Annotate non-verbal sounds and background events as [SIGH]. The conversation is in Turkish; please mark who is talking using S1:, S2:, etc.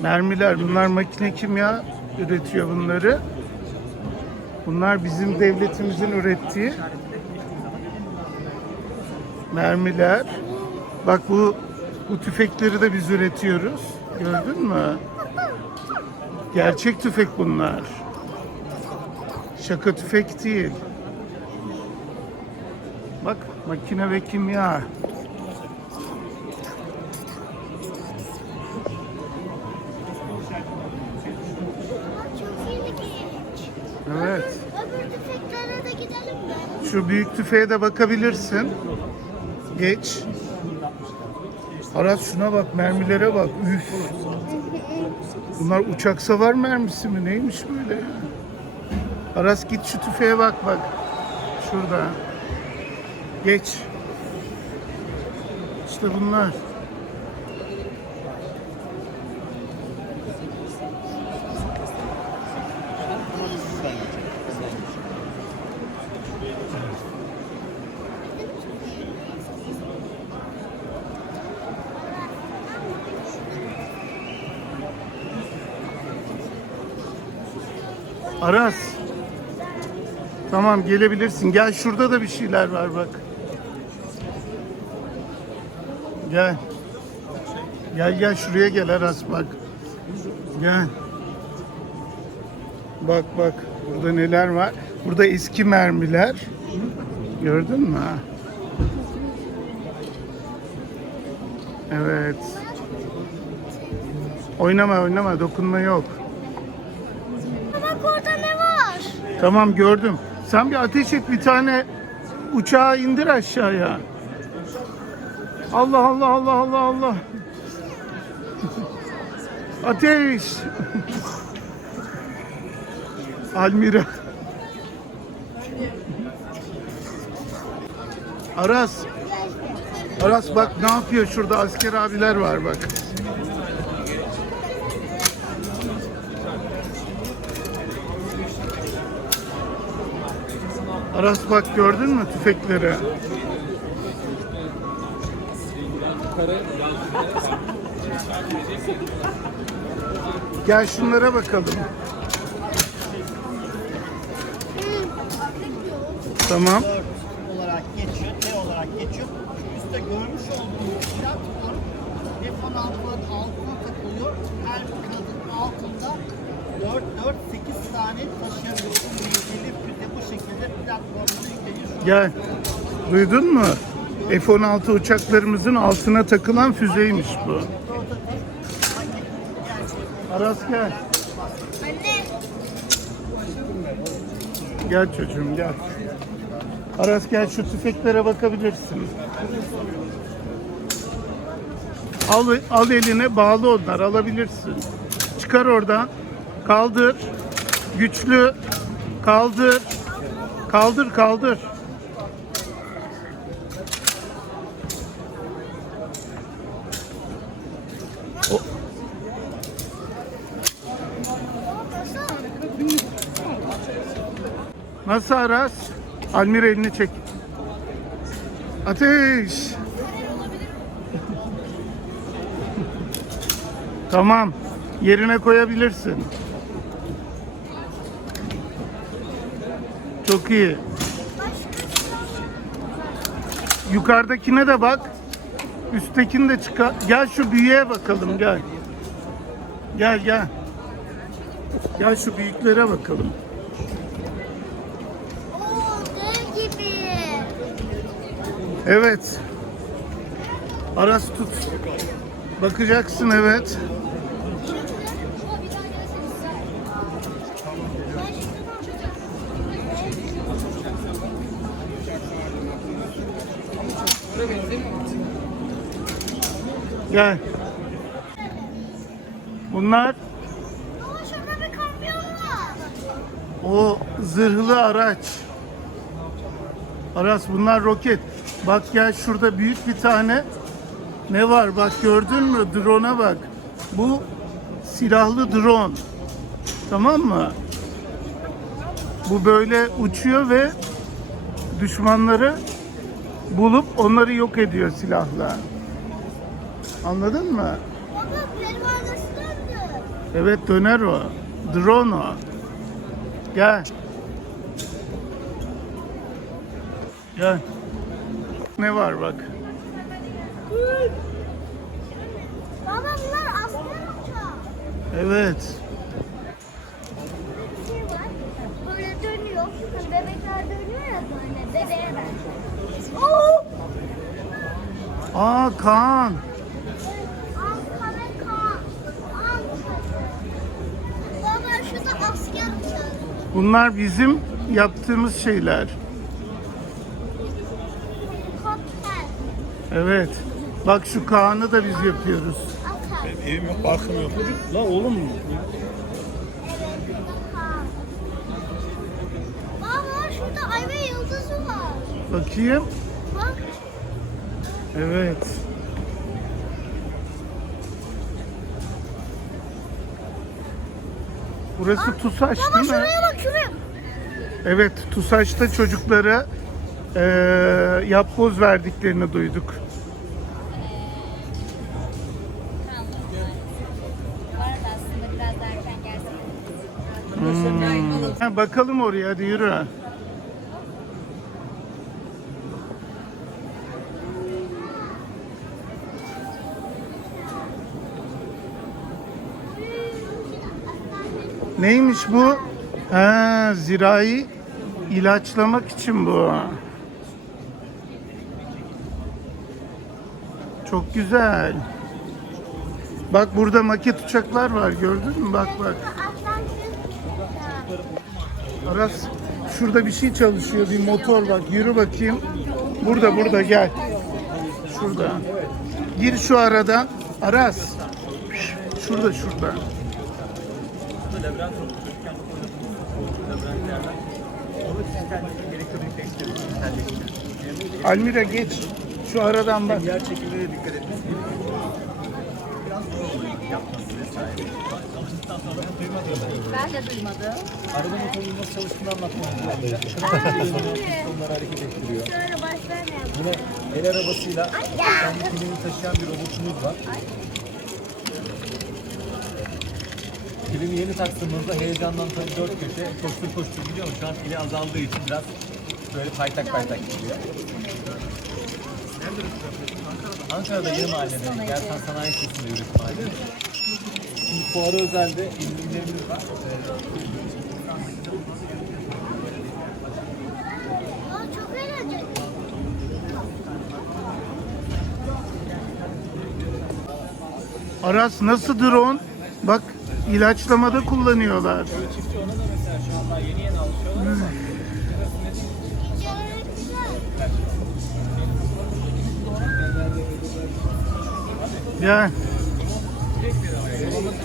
S1: Mermiler bunlar makine kimya üretiyor bunları. Bunlar bizim devletimizin ürettiği mermiler. Bak bu bu tüfekleri de biz üretiyoruz. Gördün mü? Gerçek tüfek bunlar. Şaka tüfek değil. Bak makine ve kimya. Şu büyük tüfeğe de bakabilirsin. Geç. Aras şuna bak, mermilere bak. Üf. Bunlar uçak savar mermisi mi? Neymiş böyle? Aras git şu tüfeğe bak bak. Şurada. Geç. İşte bunlar. Aras. Tamam gelebilirsin. Gel şurada da bir şeyler var bak. Gel. Gel gel şuraya gel Aras bak. Gel. Bak bak burada neler var. Burada eski mermiler. Gördün mü? Evet. Oynama oynama dokunma yok.
S2: Bak orada ne var?
S1: Tamam gördüm. Sen bir ateş et bir tane uçağı indir aşağıya. Allah Allah Allah Allah Allah. [LAUGHS] Ateş. [LAUGHS] Almira. Aras. Aras bak ne yapıyor şurada asker abiler var bak. Aras bak gördün mü tüfekleri? Gel şunlara bakalım. Tamam.
S3: olarak geçiyor, T olarak geçiyor. Şu üstte görmüş olduğunuz platform F-16'ların altına takılıyor. Her kanadın altında 4-4-8 tane taşıyabildiği menzilli füze bu şekilde platformuna yükleniyor.
S1: Gel. Duydun mu? F-16 uçaklarımızın altına takılan füzeymiş bu. Aras gel.
S2: Anne.
S1: Gel çocuğum gel. Aras gel şu tüfeklere bakabilirsin. Al, al eline bağlı onlar alabilirsin. Çıkar oradan. Kaldır. Güçlü. Kaldır. Kaldır kaldır. Nasıl Aras? Almira elini çek. Ateş. tamam. Yerine koyabilirsin. Çok iyi. Yukarıdakine de bak. Üsttekini de çıkar. Gel şu büyüğe bakalım gel. Gel gel. Gel şu büyüklere bakalım. Evet. Aras tut. Bakacaksın evet. Gel. Bunlar o zırhlı araç. Aras bunlar roket. Bak gel şurada büyük bir tane ne var bak gördün mü? Drone'a bak. Bu silahlı drone. Tamam mı? Bu böyle uçuyor ve düşmanları bulup onları yok ediyor silahla. Anladın mı?
S2: Baba pervanesi döndü.
S1: Evet döner o. Drone o. Gel. Gel. Ne var bak.
S2: Baba bunlar asker uçağı.
S1: Evet.
S2: Bir şey var. Böyle dönüyor. Bebekler dönüyor ya böyle. Bebeğe benziyor. Oo!
S1: Aa Kaan.
S2: Anka ve Kaan. Anka. Baba şurada asker uçağı.
S1: Bunlar bizim yaptığımız şeyler. Evet. Bak şu Kaan'ı da biz yapıyoruz.
S2: Atar.
S4: Evim yok, barkım yok. La oğlum
S2: Evet, bu
S1: Evet. Burası TUSAŞ
S2: Baba
S1: değil mi?
S2: şuraya bak şuraya.
S1: Evet, TUSAŞ'ta çocuklara eee yapboz verdiklerini duyduk.
S5: Erken gelsek.
S1: Ha, bakalım oraya hadi yürü. Neymiş bu? Ha, zirai ilaçlamak için bu. Çok güzel. Bak burada maket uçaklar var gördün mü? Bak bak. Aras şurada bir şey çalışıyor bir motor bak yürü bakayım. Burada burada gel. Şurada. Gir şu aradan. Aras. Şurada şurada. Almira geç. Şu aradan bak.
S4: yer çekimlere dikkat etmez.
S5: Ben de duymadım.
S4: Araba motorunun nasıl çalıştığını anlatmam lazım. Onları hareket ettiriyor.
S2: Şöyle başlar ne
S4: Buna el arabasıyla kendi pilini taşıyan bir robotumuz var. Pilimi yeni taktığımızda heyecandan tabii dört köşe koştur koştur gidiyor ama şu an pili azaldığı için biraz böyle paytak paytak gidiyor. Ankara'da yeni mahallede, Gersan Sanayi Sitesi'nde üretim halinde. Şimdi fuara özelde indirimlerimiz var.
S1: Aras nasıl drone? Bak ilaçlamada kullanıyorlar.
S2: Çiftçi ona
S1: da mesela yeni yeni alışıyorlar ama.